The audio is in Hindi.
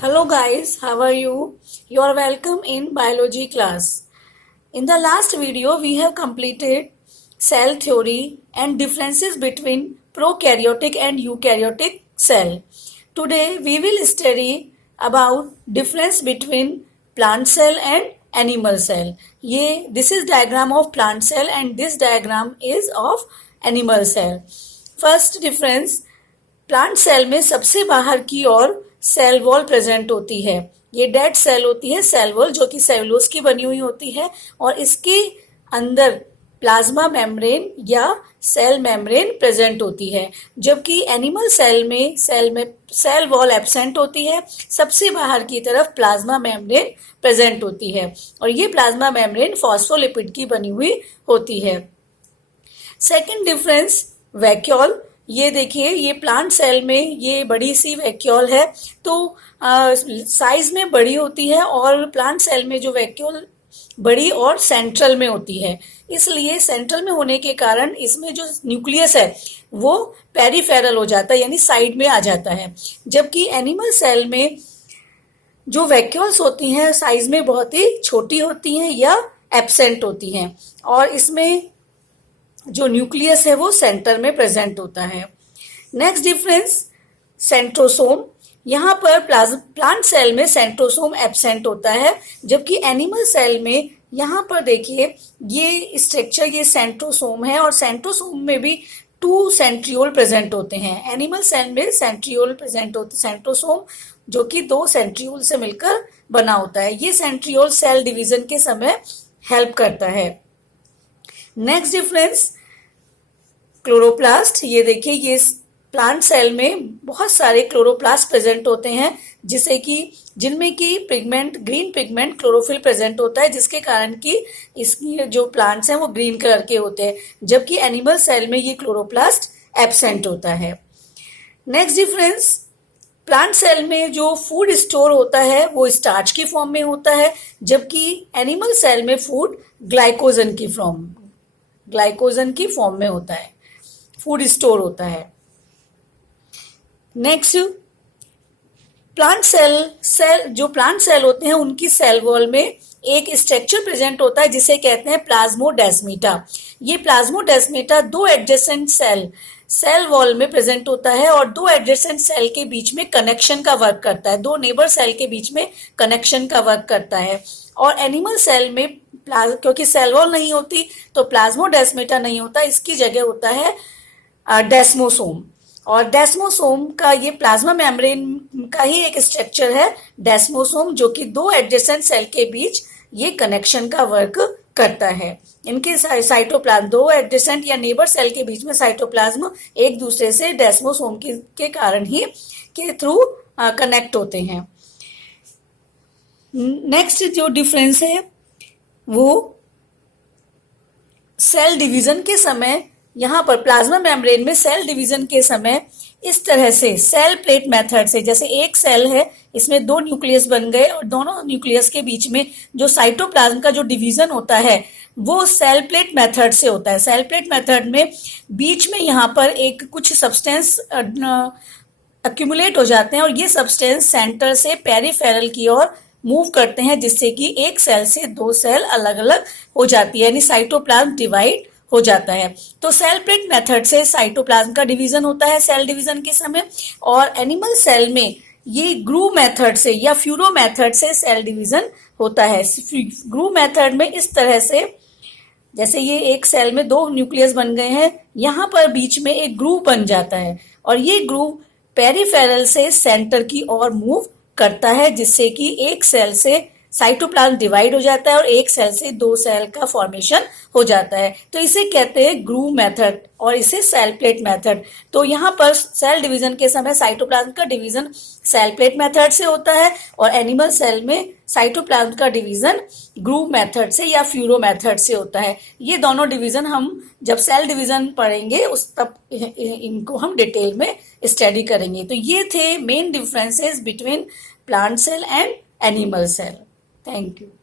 Hello guys, how are you? You are welcome in biology class. In the last video, we have completed cell theory and differences between prokaryotic and eukaryotic cell. Today, we will study about difference between plant cell and animal cell. This is diagram of plant cell and this diagram is of animal cell. First difference, plant cell में सबसे बाहर की ओर सेल वॉल प्रेजेंट होती है. ये डेड सेल होती है सेल वॉल, जो कि सेलुलोज की बनी हुई होती है और इसके अंदर प्लाज्मा मेम्ब्रेन या सेल मेम्ब्रेन प्रेजेंट होती है. जबकि एनिमल सेल में सेल वॉल एब्सेंट होती है. सबसे बाहर की तरफ प्लाज्मा मेम्ब्रेन प्रेजेंट होती है और ये प्लाज्मा मेम्ब्रेन फॉस्फोलिपिड की बनी हुई होती है. Second difference, vacuole. ये देखिए, ये प्लांट सेल में ये बड़ी सी वैक्यूल है, तो साइज में बड़ी होती है और प्लांट सेल में जो वैक्यूल बड़ी और सेंट्रल में होती है. इसलिए सेंट्रल में होने के कारण इसमें जो न्यूक्लियस है वो पेरिफेरल हो जाता है, यानी साइड में आ जाता है. जबकि एनिमल सेल में जो वैक्यूल्स होती हैं साइज में बहुत ही छोटी होती हैं या एब्सेंट होती हैं और इसमें जो न्यूक्लियस है वो सेंटर में प्रेजेंट होता है. Next difference, centrosome. यहाँ पर प्लांट सेल में सेंट्रोसोम एब्सेंट होता है, जबकि एनिमल सेल में यहाँ पर देखिए ये स्ट्रक्चर, ये सेंट्रोसोम है और सेंट्रोसोम में भी 2 सेंट्रियोल प्रेजेंट होते हैं. एनिमल सेल में सेंट्रियोल प्रेजेंट होते हैं, सेंट्रोसोम जो कि 2 सेंट्रियोल से मिलकर बना होता है. ये सेंट्रियोल सेल डिवीजन के समय हेल्प करता है. Next difference, chloroplast. ये देखिए, ये प्लांट सेल में बहुत सारे क्लोरोप्लास्ट प्रेजेंट होते हैं जिनमें की pigment, green pigment chlorophyll present होता है, जिसके कारण कि इसकी जो प्लांट्स हैं वो ग्रीन कलर के होते हैं. जबकि एनिमल सेल में ये क्लोरोप्लास्ट एब्सेंट होता है. नेक्स्ट डिफरेंस, प्लांट सेल में जो फूड स्टोर होता है वो स्टार्च की फॉर्म में होता है, जबकि एनिमल सेल में फूड ग्लाइकोजन की फॉर्म में होता है, फूड स्टोर होता है. नेक्स्ट, प्लांट सेल होते हैं उनकी सेल वॉल में एक स्ट्रक्चर प्रेजेंट होता है जिसे कहते हैं प्लाज्मोडेस्माटा. ये प्लाज्मोडेस्माटा 2 एडजेसेंट सेल वॉल में प्रेजेंट होता है और 2 एडजेसेंट सेल के बीच में कनेक्शन का वर्क करता है, 2 नेबर सेल के बीच में कनेक्शन का वर्क करता है. और एनिमल सेल में क्योंकि सेल वॉल नहीं होती तो प्लाज्मोडेस्माटा नहीं होता, इसकी जगह होता है डेस्मोसोम. और डेस्मोसोम का ये प्लाज्मा मेम्ब्रेन का ही एक स्ट्रक्चर है डेस्मोसोम, जो कि 2 एडजेसेंट सेल के बीच ये कनेक्शन का वर्क करता है. इनके साइटोप्लाज्म, 2 एडजेसेंट या नेबर सेल के बीच में साइटोप्लाज्म एक दूसरे से डेस्मोसोम के कारण ही के थ्रू कनेक्ट होते हैं. नेक्स्ट जो डिफरेंस है वो सेल डिवीजन के समय, यहाँ पर प्लाज्मा मेम्ब्रेन में सेल डिवीजन के समय इस तरह से सेल प्लेट मेथड से, जैसे एक सेल है इसमें 2 न्यूक्लियस बन गए और दोनों न्यूक्लियस के बीच में जो साइटोप्लाज्म का जो डिवीजन होता है वो सेल प्लेट मेथड से होता है. सेल प्लेट मेथड में बीच में यहाँ पर एक कुछ सब्सटेंस अक्यूमुलेट हो जाते हैं और ये सब्सटेंस सेंटर से पेरिफेरल की ओर मूव करते हैं, जिससे कि एक सेल से 2 सेल अलग अलग हो जाती है, यानी साइटोप्लाज्म डिवाइड हो जाता है. तो सेल प्लेट मेथड से साइटोप्लाज्म का डिवीजन होता है सेल डिवीजन के समय, और एनिमल सेल में ये ग्रूव मेथड से या फ्यूरो मेथड से सेल डिवीजन होता है. ग्रूव मेथड में इस तरह से, जैसे ये एक सेल में 2 न्यूक्लियस बन गए हैं, यहाँ पर बीच में एक ग्रूव बन जाता है और ये ग्रूव पेरिफेरल से सेंटर की ओर मूव करता है, जिससे कि एक सेल से साइटोप्लाज्म डिवाइड हो जाता है और एक सेल से 2 सेल का फॉर्मेशन हो जाता है. तो इसे कहते हैं ग्रूव मेथड और इसे सेल प्लेट मेथड. तो यहाँ पर सेल डिवीजन के समय साइटोप्लाज्म का डिवीजन सेल प्लेट मेथड से होता है और एनिमल सेल में साइटोप्लाज्म का डिवीजन ग्रूव मेथड से या फ्यूरो मेथड से होता है. ये दोनों डिवीजन हम जब सेल डिवीजन पढ़ेंगे तब इनको हम डिटेल में स्टडी करेंगे. तो ये थे main differences between plant cell and animal cell. Thank you.